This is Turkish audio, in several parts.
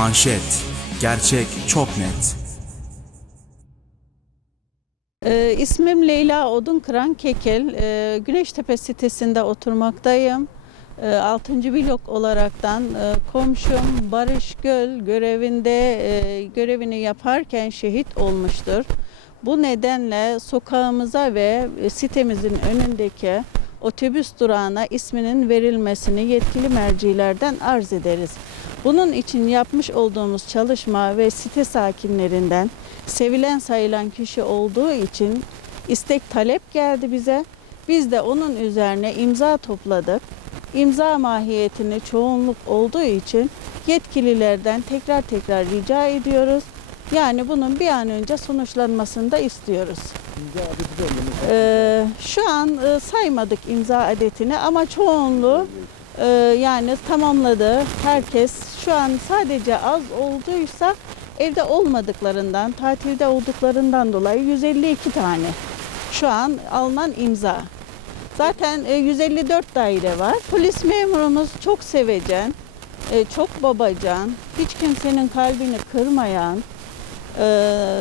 Manşet. Gerçek çok net. Ee, ismim Leyla Odunkıran Kekel. Ee, Güneştepe sitesinde oturmaktayım. Ee, 6. blok olaraktan e, komşum Barış Göl görevinde e, görevini yaparken şehit olmuştur. Bu nedenle sokağımıza ve e, sitemizin önündeki otobüs durağına isminin verilmesini yetkili mercilerden arz ederiz. Bunun için yapmış olduğumuz çalışma ve site sakinlerinden sevilen sayılan kişi olduğu için istek talep geldi bize. Biz de onun üzerine imza topladık. İmza mahiyetini çoğunluk olduğu için yetkililerden tekrar tekrar rica ediyoruz. Yani bunun bir an önce sonuçlanmasını da istiyoruz. Ee, şu an e, saymadık imza adetini ama çoğunluğu e, yani tamamladı. Herkes şu an sadece az olduysa evde olmadıklarından, tatilde olduklarından dolayı 152 tane şu an alınan imza. Zaten e, 154 daire var. Polis memurumuz çok sevecen, e, çok babacan, hiç kimsenin kalbini kırmayan, e,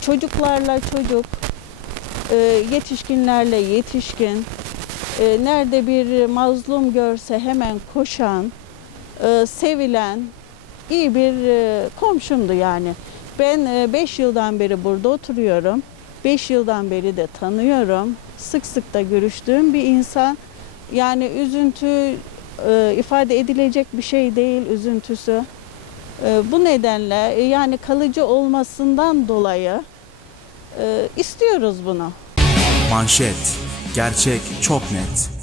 çocuklarla çocuk, e, yetişkinlerle yetişkin, e, nerede bir mazlum görse hemen koşan, e, sevilen iyi bir komşumdu yani. Ben 5 yıldan beri burada oturuyorum. 5 yıldan beri de tanıyorum. Sık sık da görüştüğüm bir insan. Yani üzüntü ifade edilecek bir şey değil üzüntüsü. E, bu nedenle e, yani kalıcı olmasından dolayı e, istiyoruz bunu. Manşet. Gerçek çok net.